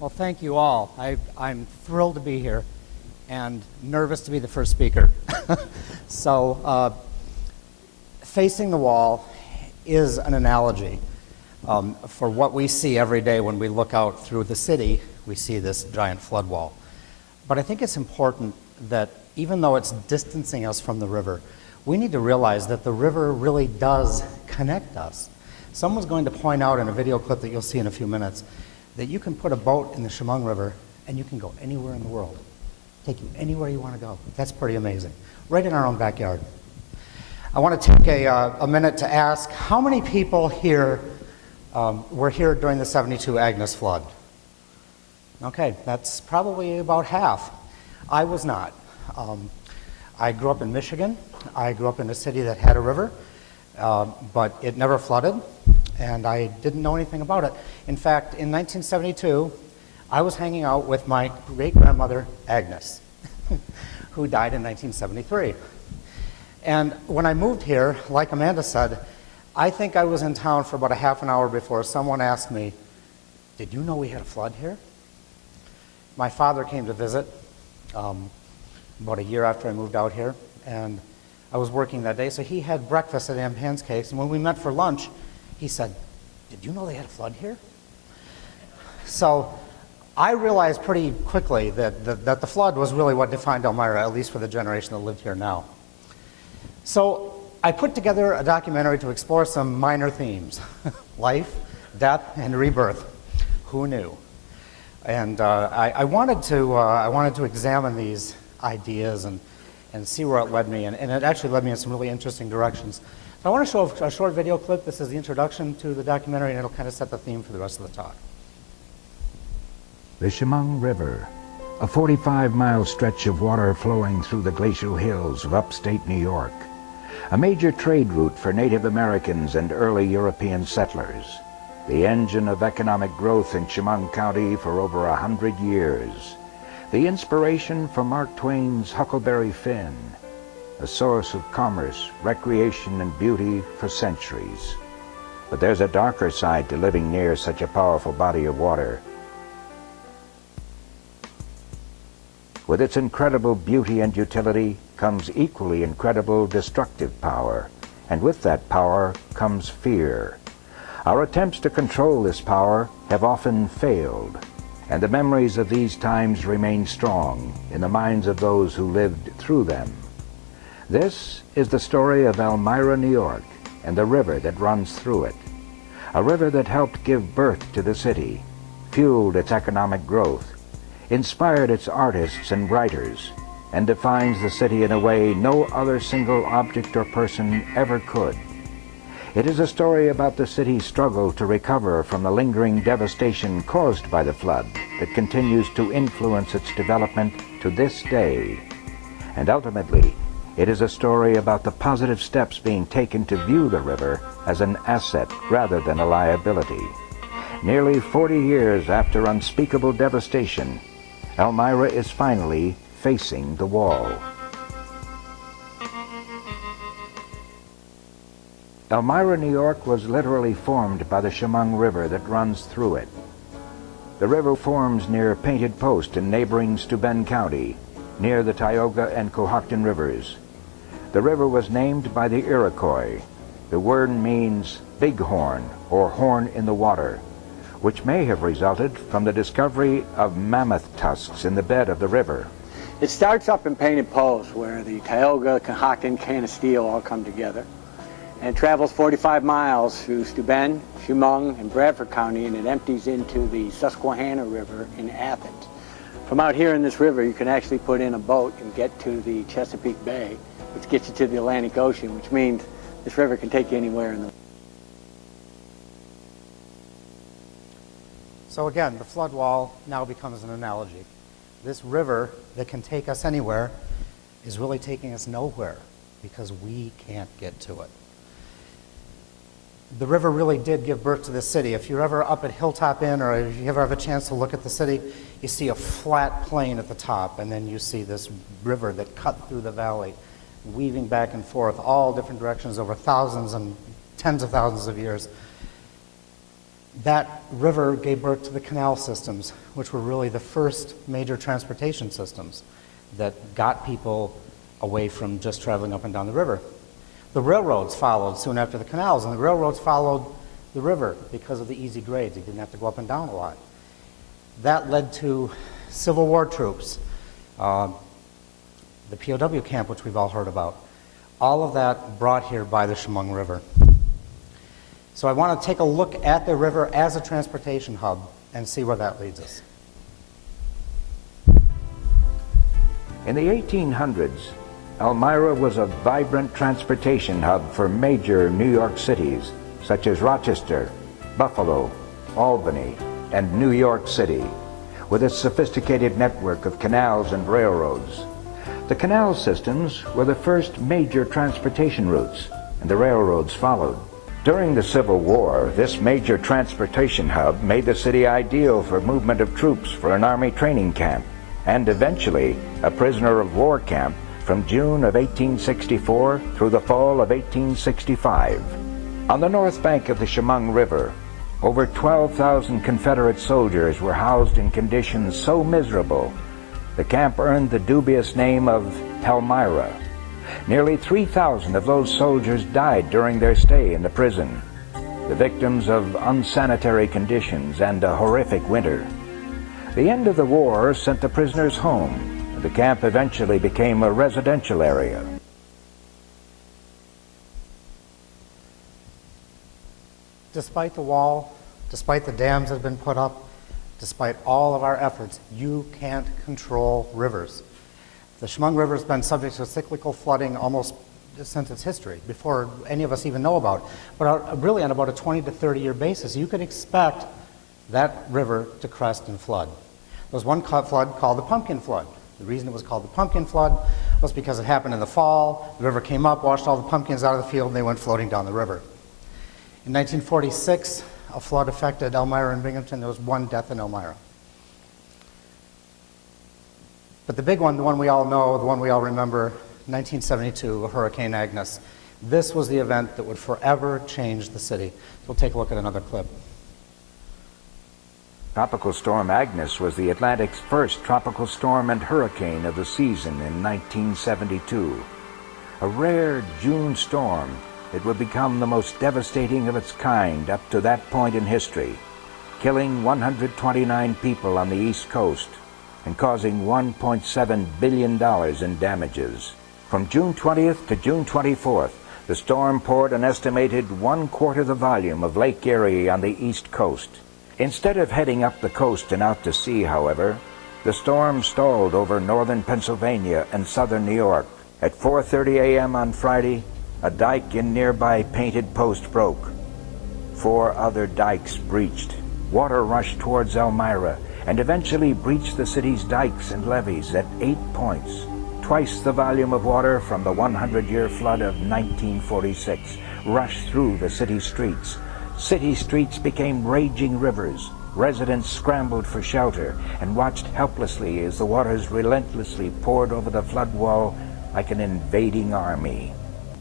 Well, thank you all. I'm thrilled to be here and nervous to be the first speaker. So, facing the wall is an analogy for what we see every day when we look out through the city. We see this giant flood wall. But I think it's important that even though it's distancing us from the river, we need to realize that the river really does connect us. Someone's going to point out in a video clip that you'll see in a few minutes that you can put a boat in the Chemung River and you can go anywhere in the world. Take you anywhere you want to go. That's pretty amazing. Right in our own backyard. I want to take a minute to ask, how many people here were here during the 72 Agnes flood? Okay, that's probably about half. I was not. I grew up in Michigan. I grew up in a city that had a river, but it never flooded, and I didn't know anything about it. In fact, in 1972, I was hanging out with my great-grandmother, Agnes, who died in 1973. And when I moved here, like Amanda said, I think I was in town for about a half an hour before someone asked me, "Did you know we had a flood here?" My father came to visit about a year after I moved out here, and I was working that day, so he had breakfast at Aunt Pan's Cakes, and when we met for lunch, he said, "Did you know they had a flood here?" So I realized pretty quickly that the flood was really what defined Elmira, at least for the generation that lived here now. So I put together a documentary to explore some minor themes: life, death, and rebirth. Who knew? And I wanted to examine these ideas and see where it led me, and it actually led me in some really interesting directions. So I want to show a short video clip. This is the introduction to the documentary, and it'll kind of set the theme for the rest of the talk. The Chemung River, a 45-mile stretch of water flowing through the glacial hills of upstate New York, a major trade route for Native Americans and early European settlers, the engine of economic growth in Chemung County for over 100 years, the inspiration for Mark Twain's Huckleberry Finn, a source of commerce, recreation, and beauty for centuries. But there's a darker side to living near such a powerful body of water. With its incredible beauty and utility comes equally incredible destructive power, and with that power comes fear. Our attempts to control this power have often failed, and the memories of these times remain strong in the minds of those who lived through them. This is the story of Elmira, New York, and the river that runs through it. A river that helped give birth to the city, fueled its economic growth, inspired its artists and writers, and defines the city in a way no other single object or person ever could. It is a story about the city's struggle to recover from the lingering devastation caused by the flood that continues to influence its development to this day. And ultimately, it is a story about the positive steps being taken to view the river as an asset rather than a liability. Nearly 40 years after unspeakable devastation, Elmira is finally facing the wall. Elmira, New York was literally formed by the Chemung River that runs through it. The river forms near Painted Post in neighboring Steuben County, near the Tioga and Cohocton rivers. The river was named by the Iroquois. The word means bighorn, or horn in the water, which may have resulted from the discovery of mammoth tusks in the bed of the river. It starts up in Painted Post, where the Tioga, Cohocton, Canisteo all come together. And it travels 45 miles through Steuben, Chemung, and Bradford County, and it empties into the Susquehanna River in Athens. From out here in this river, you can actually put in a boat and get to the Chesapeake Bay, which gets you to the Atlantic Ocean, which means this river can take you anywhere in the world. So again, the flood wall now becomes an analogy. This river that can take us anywhere is really taking us nowhere because we can't get to it. The river really did give birth to this city. If you're ever up at Hilltop Inn, or if you ever have a chance to look at the city, you see a flat plain at the top, and then you see this river that cut through the valley, weaving back and forth all different directions over thousands and tens of thousands of years. That river gave birth to the canal systems, which were really the first major transportation systems that got people away from just traveling up and down the river. The railroads followed soon after the canals, and the railroads followed the river because of the easy grades. You didn't have to go up and down a lot. That led to Civil War troops, the POW camp, which we've all heard about. All of that brought here by the Chemung River. So I want to take a look at the river as a transportation hub and see where that leads us. In the 1800s, Elmira was a vibrant transportation hub for major New York cities such as Rochester, Buffalo, Albany, and New York City, with its sophisticated network of canals and railroads. The canal systems were the first major transportation routes, and the railroads followed. During the Civil War, this major transportation hub made the city ideal for movement of troops for an army training camp, and eventually a prisoner of war camp from June of 1864 through the fall of 1865. On the north bank of the Chemung River, over 12,000 Confederate soldiers were housed in conditions so miserable, the camp earned the dubious name of Elmira. Nearly 3,000 of those soldiers died during their stay in the prison, the victims of unsanitary conditions and a horrific winter. The end of the war sent the prisoners home, and the camp eventually became a residential area. Despite the wall, despite the dams that have been put up, despite all of our efforts, you can't control rivers. The Chemung River has been subject to cyclical flooding almost since its history, before any of us even know about it. But really on about a 20 to 30 year basis, you could expect that river to crest and flood. There was one flood called the Pumpkin Flood. The reason it was called the Pumpkin Flood was because it happened in the fall, the river came up, washed all the pumpkins out of the field, and they went floating down the river. In 1946, a flood affected Elmira and Binghamton. There was one death in Elmira. But the big one, the one we all know, the one we all remember, 1972, Hurricane Agnes. This was the event that would forever change the city. So we'll take a look at another clip. Tropical Storm Agnes was the Atlantic's first tropical storm and hurricane of the season in 1972. A rare June storm, it would become the most devastating of its kind up to that point in history, killing 129 people on the East Coast and causing $1.7 billion in damages. From June 20th to June 24th, the storm poured an estimated 1/4 the volume of Lake Erie on the East Coast. Instead of heading up the coast and out to sea, however, the storm stalled over northern Pennsylvania and southern New York. At 4:30 a.m. on Friday, a dike in nearby Painted Post broke. 4 other dikes breached. Water rushed towards Elmira and eventually breached the city's dikes and levees at 8 points. Twice the volume of water from the 100-year flood of 1946 rushed through the city streets. City streets became raging rivers. Residents scrambled for shelter and watched helplessly as the waters relentlessly poured over the flood wall like an invading army.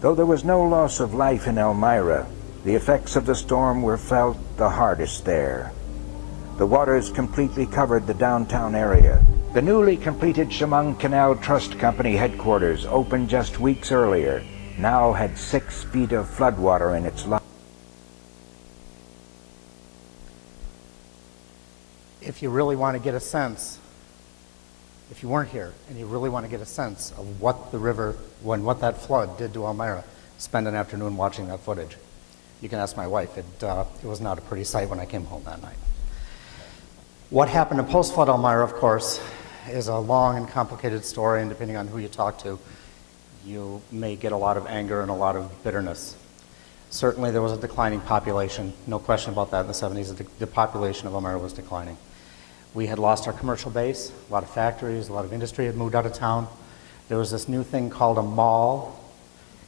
Though there was no loss of life in Elmira, the effects of the storm were felt the hardest there. The waters completely covered the downtown area. The newly completed Chemung Canal Trust Company headquarters, opened just weeks earlier, now had 6 feet of floodwater in its line. If you really want to get a sense, if you weren't here and you really want to get a sense of what the river, what that flood did to Elmira, spend an afternoon watching that footage. You can ask my wife. It was not a pretty sight when I came home that night. What happened in post-flood Elmira, of course, is a long and complicated story, and depending on who you talk to, you may get a lot of anger and a lot of bitterness. Certainly there was a declining population, no question about that. In the 70s, the population of Elmira was declining. We had lost our commercial base, a lot of factories, a lot of industry had moved out of town. There was this new thing called a mall,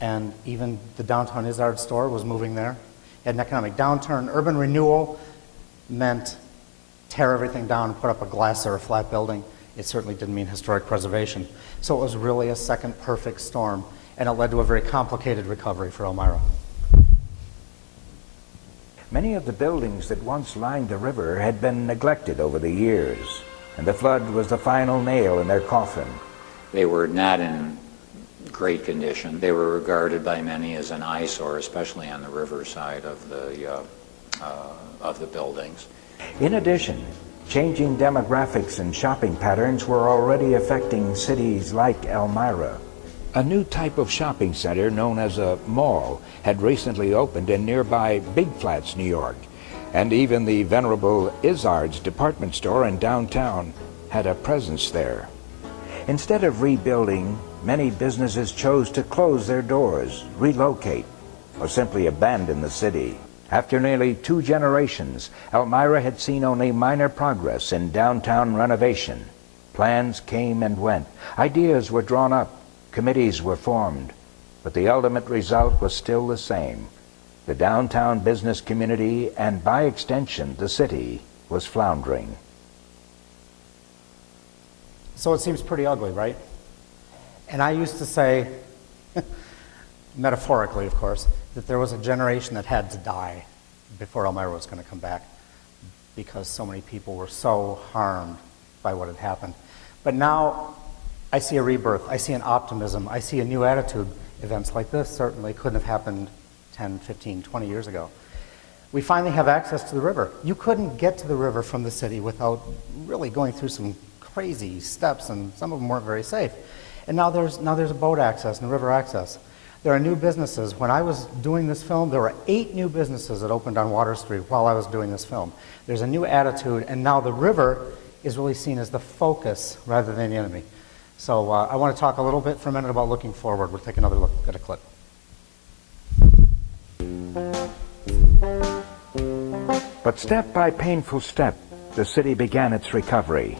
and even the downtown Izzard store was moving there. Had an economic downturn. Urban renewal meant tear everything down and put up a glass or a flat building. It certainly didn't mean historic preservation. So it was really a second perfect storm, and it led to a very complicated recovery for Elmira. Many of the buildings that once lined the river had been neglected over the years, and the flood was the final nail in their coffin. They were not in great condition. They were regarded by many as an eyesore, especially on the riverside of the buildings. In addition, changing demographics and shopping patterns were already affecting cities like Elmira. A new type of shopping center known as a mall had recently opened in nearby Big Flats, New York, and even the venerable Izzard's department store in downtown had a presence there. Instead of rebuilding, many businesses chose to close their doors, relocate, or simply abandon the city. After nearly 2 generations, Elmira had seen only minor progress in downtown renovation. Plans came and went. Ideas were drawn up. Committees were formed. But the ultimate result was still the same. The downtown business community, and by extension the city, was floundering. So it seems pretty ugly, right? And I used to say, metaphorically of course, that there was a generation that had to die before Elmira was going to come back because so many people were so harmed by what had happened. But now I see a rebirth, I see an optimism, I see a new attitude. Events like this certainly couldn't have happened 10, 15, 20 years ago. We finally have access to the river. You couldn't get to the river from the city without really going through some crazy steps, and some of them weren't very safe. And now there's a boat access and river access. There are new businesses. When I was doing this film, there were 8 new businesses that opened on Water Street while I was doing this film. There's a new attitude, and now the river is really seen as the focus rather than the enemy. So I want to talk a little bit for a minute about looking forward. We'll take another look at a clip. But step by painful step, the city began its recovery.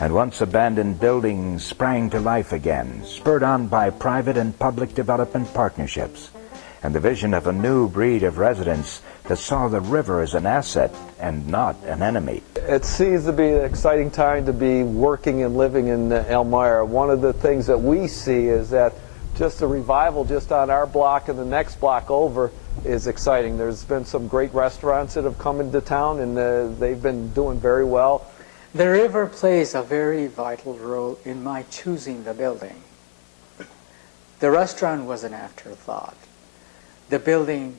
And once abandoned buildings sprang to life again, spurred on by private and public development partnerships, and the vision of a new breed of residents that saw the river as an asset and not an enemy. It seems to be an exciting time to be working and living in Elmira. One of the things that we see is that just a revival just on our block and the next block over is exciting. There's been some great restaurants that have come into town, and they've been doing very well. The river plays a very vital role in my choosing the building. The restaurant was an afterthought. The building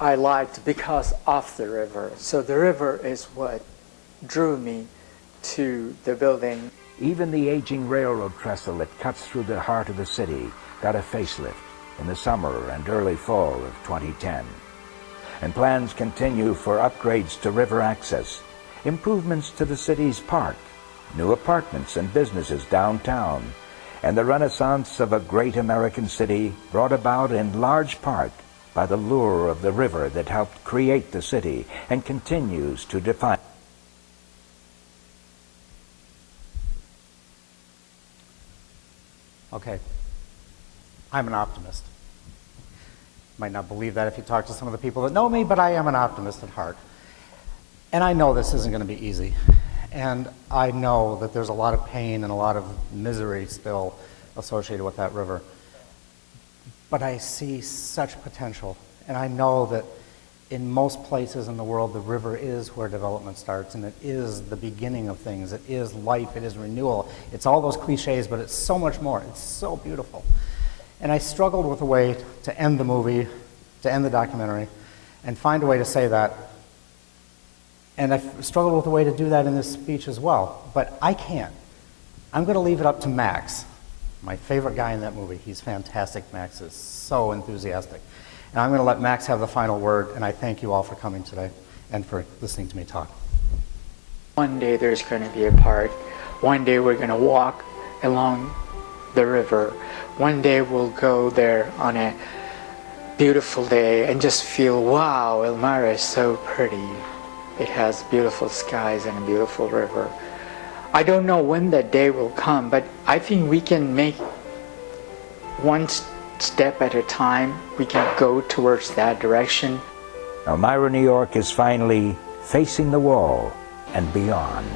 I liked because of the river. So the river is what drew me to the building. Even the aging railroad trestle that cuts through the heart of the city got a facelift in the summer and early fall of 2010. And plans continue for upgrades to river access, improvements to the city's park, new apartments and businesses downtown, and the renaissance of a great American city brought about in large part by the lure of the river that helped create the city and continues to define. Okay, I'm an optimist. Might not believe that if you talk to some of the people that know me, but I am an optimist at heart. And I know this isn't going to be easy. And I know that there's a lot of pain and a lot of misery still associated with that river. But I see such potential. And I know that in most places in the world, the river is where development starts, and it is the beginning of things. It is life. It is renewal. It's all those cliches, but it's so much more. It's so beautiful. And I struggled with a way to end the movie, to end the documentary, and find a way to say that. And I've struggled with a way to do that in this speech as well, but I can't. I'm going to leave it up to Max, my favorite guy in that movie. He's fantastic. Max is so enthusiastic. And I'm going to let Max have the final word, and I thank you all for coming today and for listening to me talk. One day there's going to be a park. One day we're going to walk along the river. One day we'll go there on a beautiful day and just feel, wow, Elmira is so pretty. It has beautiful skies and a beautiful river. I don't know when that day will come, but I think we can make one step at a time. We can go towards that direction. Elmira, New York is finally facing the wall and beyond.